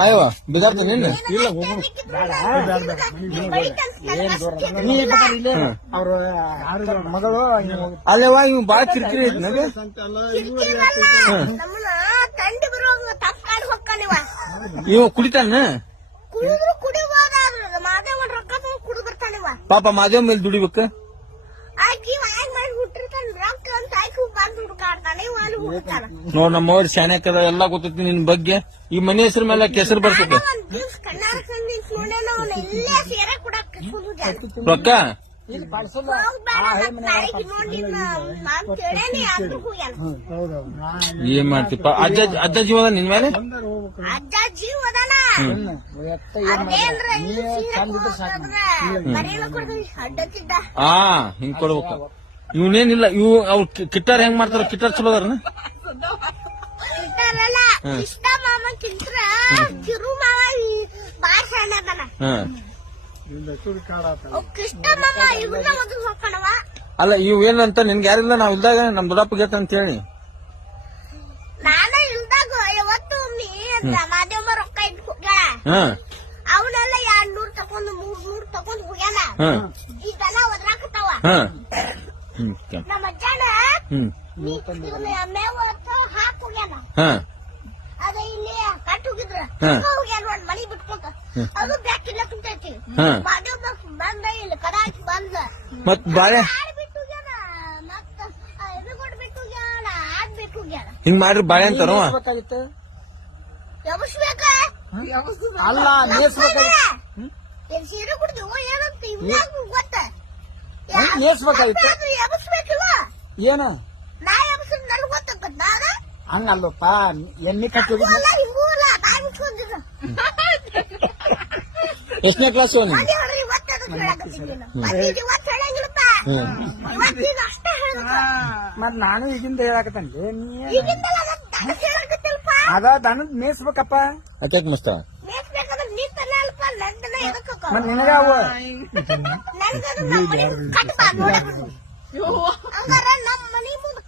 ಅಯ್ಯವ ಬಿದಾರ್ತೀನಿ ಇಲ್ಲ ಅವ್ರ ಮಗಳು ಅಲ್ಲೇವಾ ಇವ್ ಬಾಳ ಕಿರಿಕಿರಿ ಐತಿ ನನಗೆ ಇವ ಕುಡಿತಾನ ಪಾಪ ಮಾದೇವ್ ಮೇಲೆ ದುಡಿಬೇಕ ನೋಡ್ ನಮ್ಮವ್ರ ಶಾನ್ಯಾಕದ ಎಲ್ಲಾ ಗೊತ್ತೈತಿ ನಿನ್ ಬಗ್ಗೆ ಈ ಮನೆ ಹೆಸರು ಮೇಲೆ ಕೆಸರು ಬರ್ತೈತೆ ರೊಕ್ಕ ಏನ್ ಮಾಡ್ತಿಪ್ಪ ಅಜ್ಜ ಜೀವದ ನಿನ್ ಮೇಲೆ ಹಾ ಹಿಂಗ್ ಕೊಡ್ಬೇಕ ಇವನೇನಿಲ್ಲ ಇವ್ ಅವ್ರು ಕಿಟ್ಟಾರ್ ಹೆಂಗ್ ಮಾಡ್ತಾರ ಕಿಟ್ಟಾರ್ ಚಲೋ ಅದಾರ ಅಲ್ಲ ಇವ್ ಏನಂತ ನಿನ್ಗೆ ಯಾರಿಲ್ಲ ನಾವ್ ಇಲ್ದಾಗ ನಮ್ ದೊಡ್ಡಪ್ಪ ಗೆತ್ತ ಅಂತ ಹೇಳಿ ಅವನೆಲ್ಲ 200 ತಗೊಂಡು 300 ತಗೊಂಡು ಹೋಗ್ಯಾನ ಇದೆಲ್ಲ ಒದ್ರಾಕತ್ತಾವ ನಮ್ಮ ಅಜ್ಜನ ಮೇವು ಹಾಕ್ ಹೋಗ್ಯಾನ ಅದ ಇಲ್ಲಿ ಕಟ್ ಹೋಗಿದ್ರ ಹೋಗ್ಯಾನ ಒಂದ್ ಮನಿ ಬಿಟ್ಕೊಂತ ಅದು ಬ್ಯಾಕಿಲ್ಲ ಕುಂತೈತಿ ಬಂದ ಇಲ್ಲಿ ಕಡಾಕಿ ಬಂದ ಮತ್ ಬಾಳೆ ಬಿಟ್ಟು ಹೋಗ್ಯಾನ ಮತ್ತ ಎಬಿಗೋಡ್ ಬಿಟ್ಟು ಹೋಗ್ಯಾನ ಆಡ್ ಬಿಟ್ಟು ಹೋಗ್ಯಾನ ಹಿಂಗ್ ಮಾಡ್ರಿ ಬಾಳೆ ಅಂತಾರ ಎಬಸ್ಬೇಕ ಅಲ್ಲ ಸೀರೆ ಕುಡ್ದು ಏನಂತ ಇವ್ಯಾಗ ಗೊತ್ತ ನೇಸ್ಬೇಕಾಗಿತ್ತು ಎಬಸ್ಬೇಕಿಲ್ಲ ಏನ ನಾ ಎಬಸ್ ನನ್ ಗೊತ್ತಕ್ಕದ ಹಂಗಲ್ಲಪ್ಪ ಎಣ್ಣೆ ಕಟ್ಟಿ ಹಿಂಗೂಲ್ಲ ಬಾಯ್ ಮುಚ್ಕೊಂಡಿದ್ರು ಎಷ್ಟನೇ ಕ್ಲಾಸ್ ಮತ್ ನಾನು ಈಗಿಂದ ಹೇಳಕತ್ತೇನೆ ಅದ ದನದ ಮೇಯಿಸ್ಬೇಕಪ್ಪ ಅಟ್ಯಾಕ್ ಮಸ್ತ ಮತ್ ನಿನಗ ಅವ ನಮ್ಮ ಮನಿ ಮುಂದೆ